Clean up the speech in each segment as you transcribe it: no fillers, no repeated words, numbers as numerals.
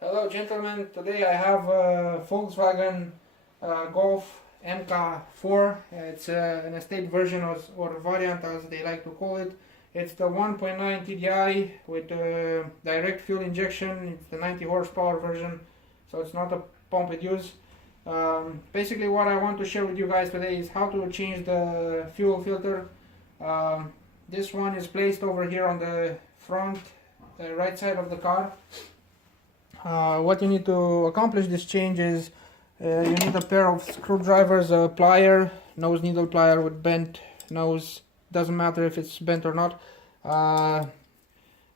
Hello gentlemen, today I have a Volkswagen Golf MK4. It's an estate version or variant as they like to call it. It's the 1.9 TDI with direct fuel injection. It's the 90 horsepower version, so it's not a pumped use. Basically what I want to share with you guys today is how to change the fuel filter. This one is placed over here on the front right side of the car. What you need to accomplish this change is you need a pair of screwdrivers, a plier, nose needle plier with bent nose, doesn't matter if it's bent or not.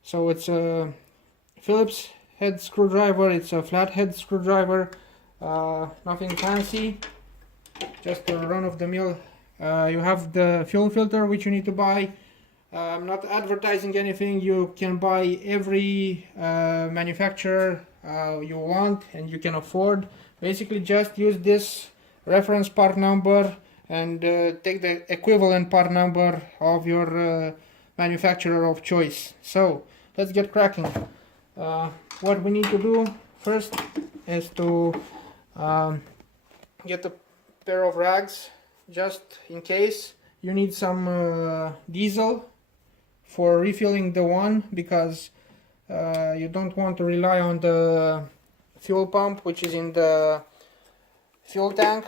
So it's a Phillips head screwdriver, it's a flat head screwdriver, nothing fancy, just a run of the mill. You have the fuel filter which you need to buy. I'm not advertising anything. You can buy every manufacturer you want and you can afford. Basically just use this reference part number and take the equivalent part number of your manufacturer of choice. So let's get cracking. What we need to do first is to get a pair of rags just in case. You need some diesel for refilling the one, because you don't want to rely on the fuel pump which is in the fuel tank.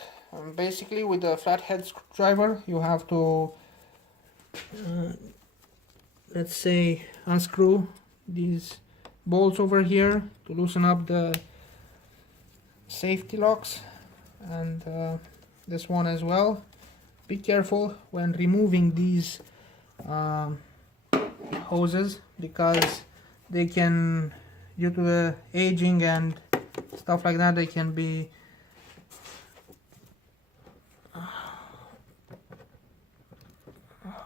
Basically with the flathead screwdriver you have to let's say unscrew these bolts over here to loosen up the safety locks, and this one as well. Be careful when removing these hoses, because they can, due to the aging and stuff like that, they can be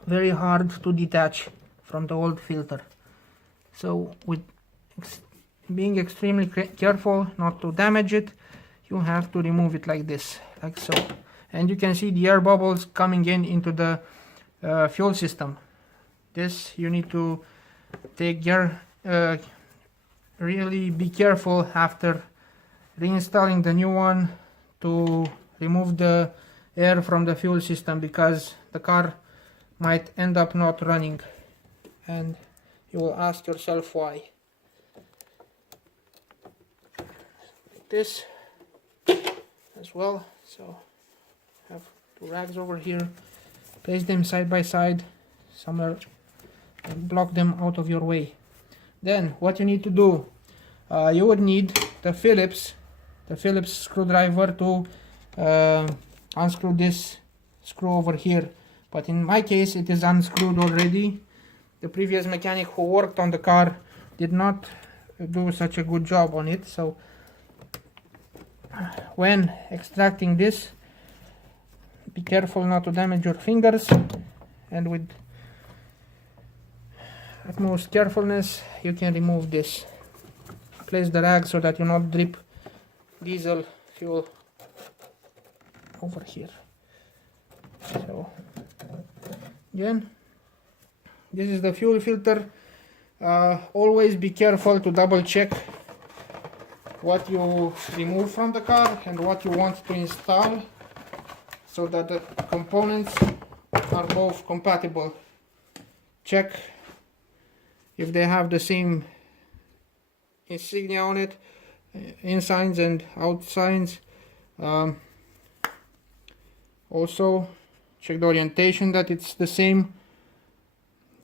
very hard to detach from the old filter. So with being extremely careful not to damage it, you have to remove it like this, like so. And you can see the air bubbles coming into the fuel system. This you need to take care, really be careful after reinstalling the new one to remove the air from the fuel system, because the car might end up not running and you will ask yourself why. This as well. So have two rags over here, place them side by side somewhere and block them out of your way. Then what you need to do, you would need the Phillips screwdriver to unscrew this screw over here, but in my case it is unscrewed already. The previous mechanic who worked on the car did not do such a good job on it, so when extracting this, be careful not to damage your fingers, and with utmost carefulness you can remove this. Place the rag so that you not drip diesel fuel over here. So again, this is the fuel filter. Always be careful to double check what you remove from the car and what you want to install, so that the components are both compatible. Check if they have the same insignia on it, insides and outsides. Also check the orientation, that it's the same.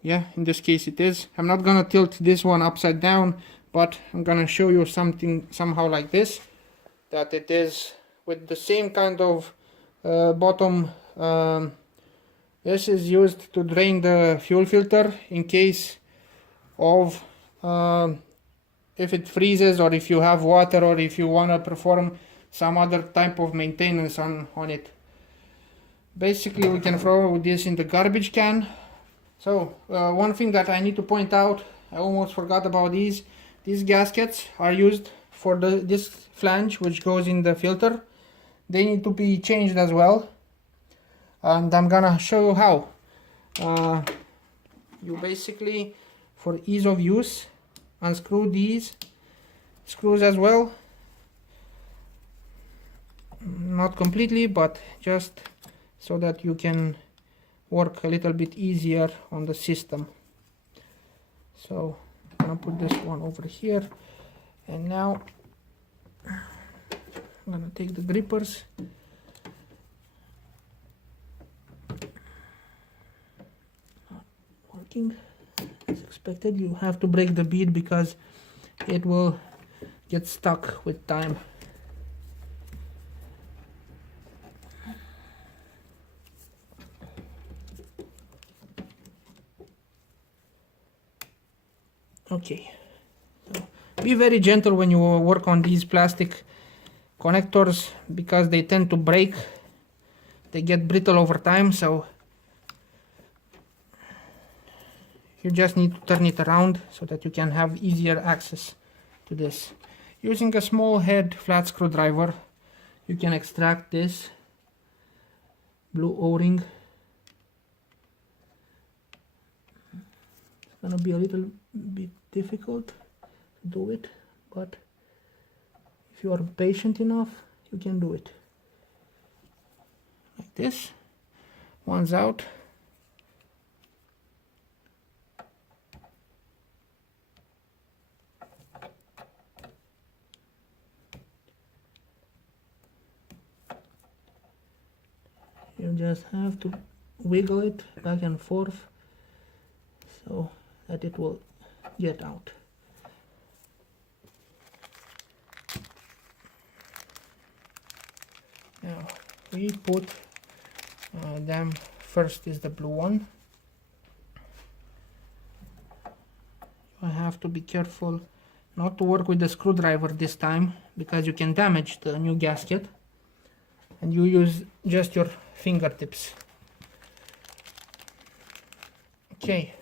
Yeah, in this case it is. I'm not gonna tilt this one upside down, but I'm gonna show you something somehow like this, that it is with the same kind of bottom. This is used to drain the fuel filter in case of if it freezes, or if you have water, or if you want to perform some other type of maintenance on it. Basically we can throw this in the garbage can. So one thing that I need to point out, I almost forgot about these gaskets are used for this flange which goes in the filter. They need to be changed as well, and I'm gonna show you how. You basically, for ease of use, unscrew these screws as well. Not completely, but just so that you can work a little bit easier on the system. So I'm gonna put this one over here, and now I'm gonna take the grippers. Not working as expected. You have to break the bead because it will get stuck with time. Okay, so be very gentle when you work on these plastic connectors because they tend to break. They get brittle over time, so you just need to turn it around so that you can have easier access to this. Using a small head flat screwdriver, you can extract this blue O-ring. It's gonna be a little bit difficult to do it, but if you are patient enough, you can do it. Like this. One's out. You just have to wiggle it back and forth so that it will get out. Now we put them. First is the blue one. You have to be careful not to work with the screwdriver this time because you can damage the new gasket, and you use just your fingertips. Okay.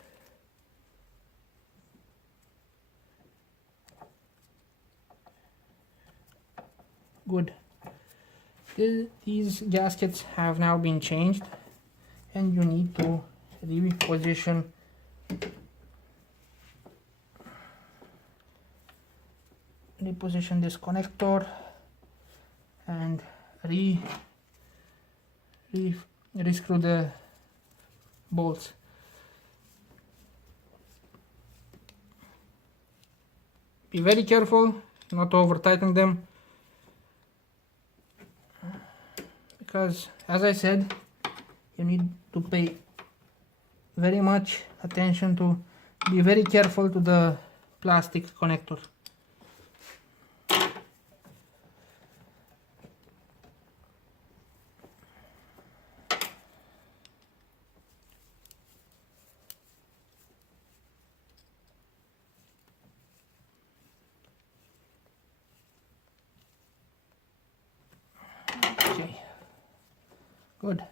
Good. These gaskets have now been changed, and you need to reposition this connector and re-screw the bolts. Be very careful not to over tighten them, because as I said, you need to pay very much attention to be very careful to the plastic connector. Okay, good.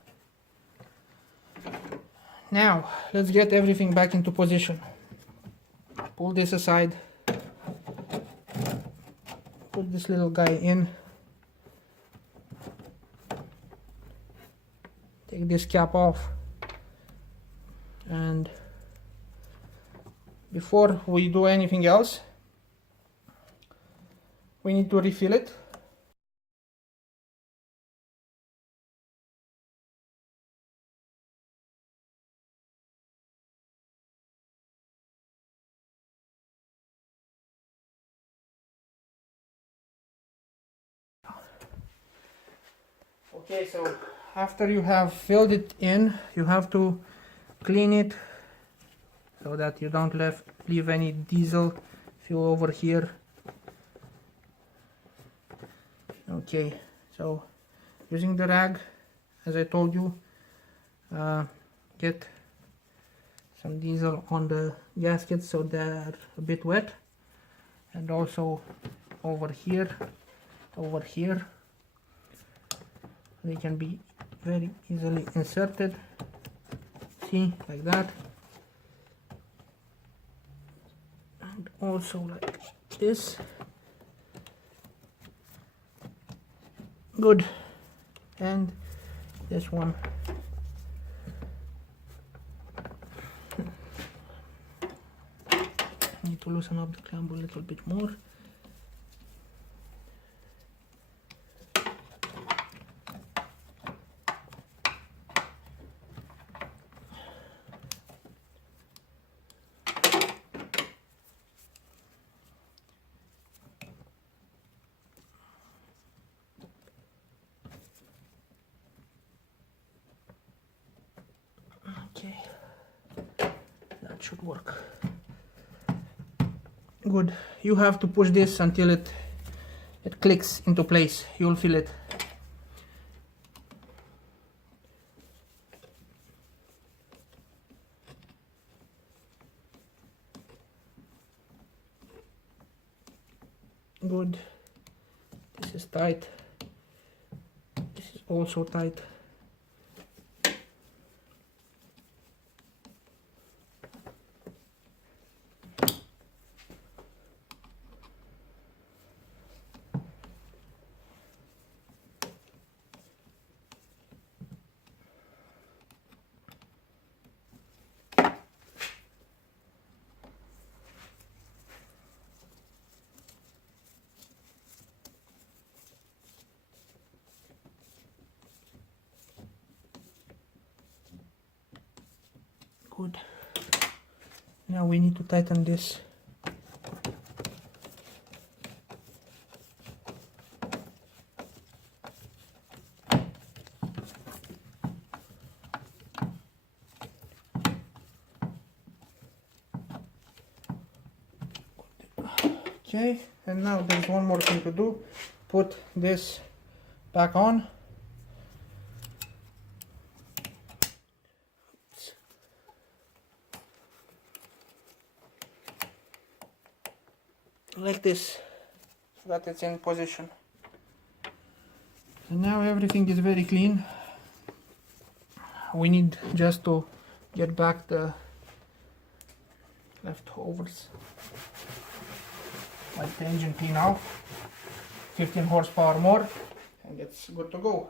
Now let's get everything back into position. Pull this aside, put this little guy in, take this cap off, and before we do anything else, we need to refill it. Okay, so after you have filled it in, you have to clean it so that you don't leave any diesel fuel over here. Okay, so using the rag, as I told you, get some diesel on the gaskets so they're a bit wet, and also over here, they can be very easily inserted. See, like that, and also like this. Good. And this one. Need to loosen up the clamp a little bit more. that should work. Good. You have to push this until it clicks into place. You'll feel it. Good. This is tight. This is also tight. Good. Now we need to tighten this. Okay, and now there's one more thing to do. Put this back on. Like this, so that it's in position. And now everything is very clean. We need just to get back the leftovers. Like the engine clean out, 15 horsepower more, and it's good to go.